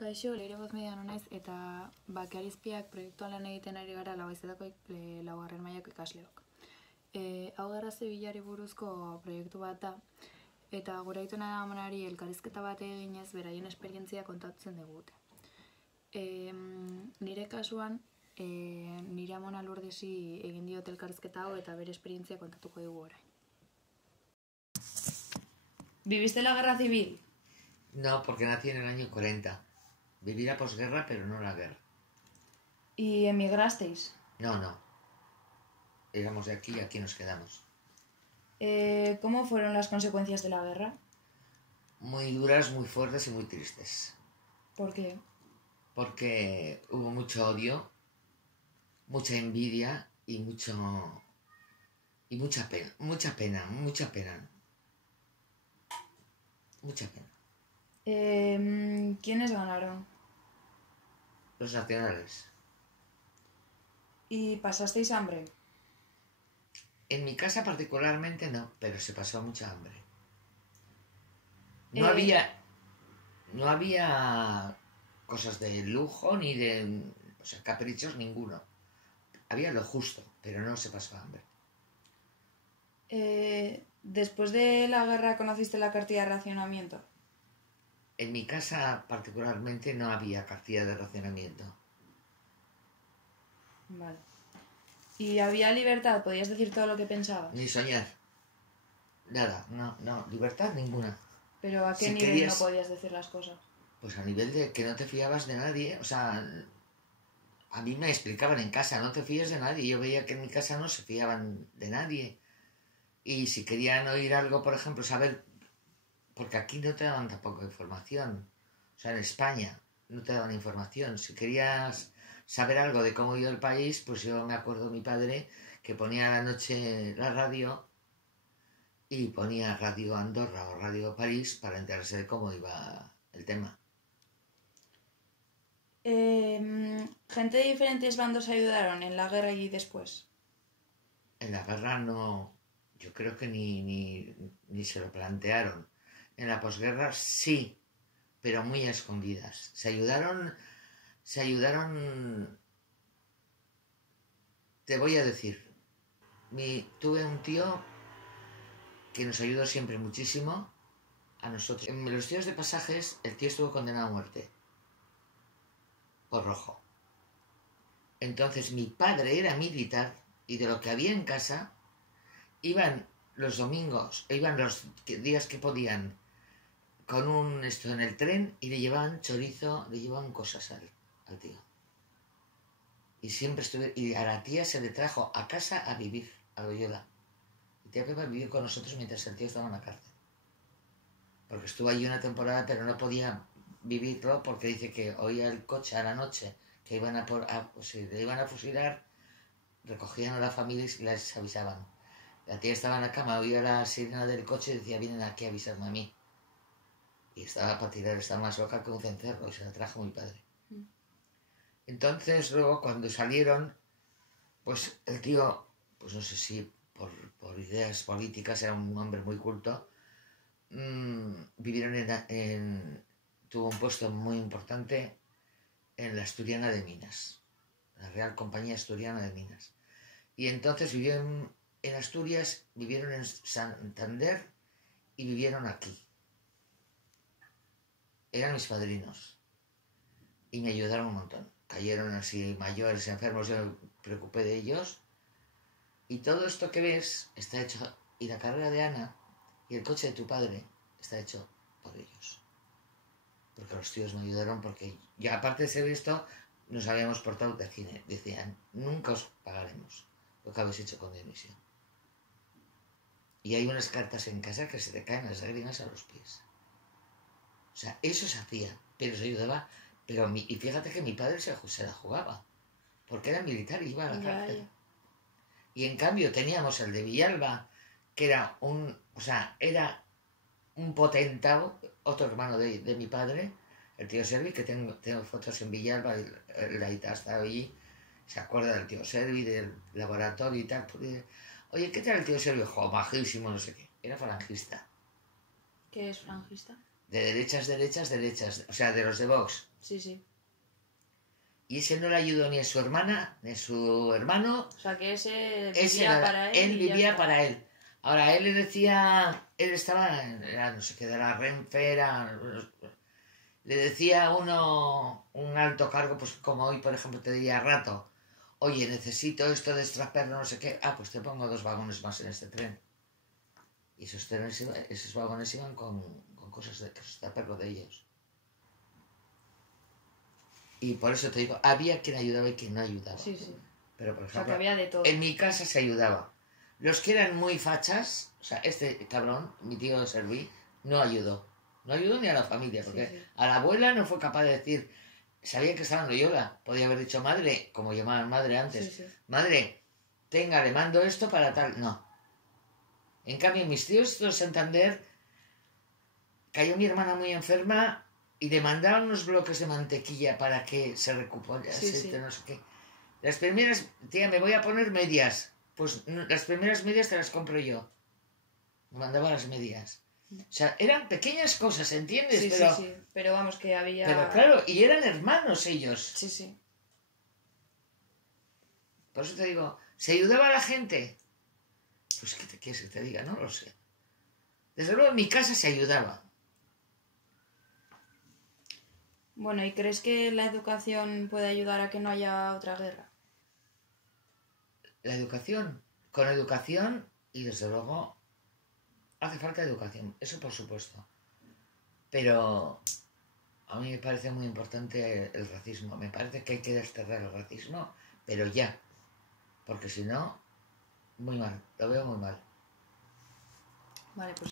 Kaixo, Leire Gozmediano naiz eta Bakearizpiak proiektuan lan egiten ari gara Labaizetako laugarren mailako ikasleok. Hau Gerra Zibilari buruzko proiektu bat da, eta gure aitona amonari elkarrizketa bat eginez beraien esperientzia kontatzen digute. Nire kasuan, nire amona Lurdesi egin diot elkarrizketa hau eta bere esperientzia kontatuko dugu orain. ¿Viviste la guerra civil? No, porque nací en el año 40. Viví la posguerra, pero no la guerra. ¿Y emigrasteis? No. Éramos de aquí y aquí nos quedamos. ¿Cómo fueron las consecuencias de la guerra? Muy duras, muy fuertes y muy tristes. ¿Por qué? Porque hubo mucho odio, mucha envidia y mucha pena. Mucha pena. ¿Quiénes ganaron? Los nacionales. ¿Y pasasteis hambre? En mi casa particularmente no, pero se pasó mucha hambre. No había cosas de lujo ni de caprichos ninguno. Había lo justo, pero no se pasó hambre. ¿Después de la guerra conociste la cartilla de racionamiento? En mi casa particularmente no había cartilla de racionamiento. Vale. ¿Y había libertad? ¿Podías decir todo lo que pensabas? Ni soñar. Nada, no, libertad ninguna. ¿Pero a qué Si nivel querías, no podías decir las cosas? Pues a nivel de que no te fiabas de nadie. O sea, a mí me explicaban en casa, no te fíes de nadie. Yo veía que en mi casa no se fiaban de nadie. Y si querían oír algo, por ejemplo, saber... Porque aquí no te daban tampoco información. O sea, en España no te daban información. Si querías saber algo de cómo iba el país, pues yo me acuerdo de mi padre que ponía a la noche la radio y ponía Radio Andorra o Radio París para enterarse de cómo iba el tema. ¿Gente de diferentes bandos ayudaron en la guerra y después? En la guerra no... Yo creo que ni se lo plantearon. En la posguerra sí, pero muy a escondidas. Se ayudaron, te voy a decir, tuve un tío que nos ayudó siempre muchísimo a nosotros. En los tíos de pasajes, el tío estuvo condenado a muerte por rojo. Entonces mi padre era militar y de lo que había en casa, iban los domingos, iban los días que podían con en el tren y le llevaban chorizo, le llevaban cosas al tío. Y a la tía se le trajo a casa a vivir, a Loyola. La tía Pepa vivió con nosotros mientras el tío estaba en la cárcel. Porque estuvo allí una temporada, pero no podía vivirlo porque dice que oía el coche a la noche, que iban le iban a fusilar, recogían a la familia y les avisaban. La tía estaba en la cama, oía la sirena del coche y decía, vienen aquí a avisarme a mí. Y estaba para tirar, estaba más loca que un cencerro y se la trajo mi padre. Entonces luego cuando salieron, pues el tío, pues no sé si por ideas políticas, era un hombre muy culto, tuvo un puesto muy importante en la Asturiana de Minas, la Real Compañía Asturiana de Minas. Y entonces vivió en Asturias, vivieron en Santander y vivieron aquí. Eran mis padrinos y me ayudaron un montón. Cayeron así mayores, enfermos, yo me preocupé de ellos. Y todo esto que ves está hecho, y la carrera de Ana y el coche de tu padre está hecho por ellos. Porque los tíos me ayudaron, porque ya aparte de ser esto, nos habíamos portado de cine. Decían, nunca os pagaremos lo que habéis hecho con Dionisio. Y hay unas cartas en casa que se te caen las lágrimas a los pies. O sea, eso se hacía, pero se ayudaba. Y fíjate que mi padre se la jugaba, porque era militar y iba a la cárcel. Y en cambio teníamos el de Villalba, que era un potentado, otro hermano de mi padre, el tío Servi, que tengo fotos en Villalba, la Ita estaba allí, se acuerda del tío Servi, del laboratorio y tal. Oye, ¿qué tal el tío Servi? Jo, majísimo, no sé qué. Era falangista. ¿Qué es falangista? De derechas, o sea, de los de Vox. Sí, sí. Y ese no le ayudó ni a su hermana, ni a su hermano. O sea, que ese Ese vivía era- para él. él y ya vivía está. para él. Ahora, él le decía, él estaba, era, no sé qué, de la Renfe, le decía a uno, un alto cargo, pues como hoy, por ejemplo, te diría Rato, oye, necesito esto de extraperlo, no sé qué, pues te pongo 2 vagones más en este tren. Y esos vagones iban con cosas de extraperlo de ellos. Y por eso te digo, había quien ayudaba y quien no ayudaba. Sí, sí. Pero, por O sea, ejemplo, que había de todo. en mi casa se ayudaba. Los que eran muy fachas, o sea, este cabrón, mi tío Serví, no ayudó. No ayudó ni a la familia, porque Sí, sí. a la abuela no fue capaz de decir, sabía que estaba en Loyola, podía haber dicho madre, como llamaban madre antes, Sí, sí. madre, tenga, le mando esto para tal. No. En cambio, mis tíos de Santander, cayó mi hermana muy enferma y le mandaban unos bloques de mantequilla para que se recuperase, Sí, sí. no sé qué. Las primeras, tía, me voy a poner medias. Pues las primeras medias te las compro yo. Me mandaba las medias. O sea, eran pequeñas cosas, ¿entiendes? Sí, pero, sí, sí. Pero vamos, que había... pero claro, y eran hermanos ellos. Sí, sí. Por eso te digo, ¿se ayudaba a la gente? Pues, ¿qué te quieres que te diga? No lo sé. Desde luego en mi casa se ayudaba. Bueno, ¿y crees que la educación puede ayudar a que no haya otra guerra? La educación, con educación y desde luego hace falta educación, eso por supuesto. Pero a mí me parece muy importante el racismo. Me parece que hay que desterrar el racismo, pero ya. Porque si no, muy mal, lo veo muy mal. Vale, pues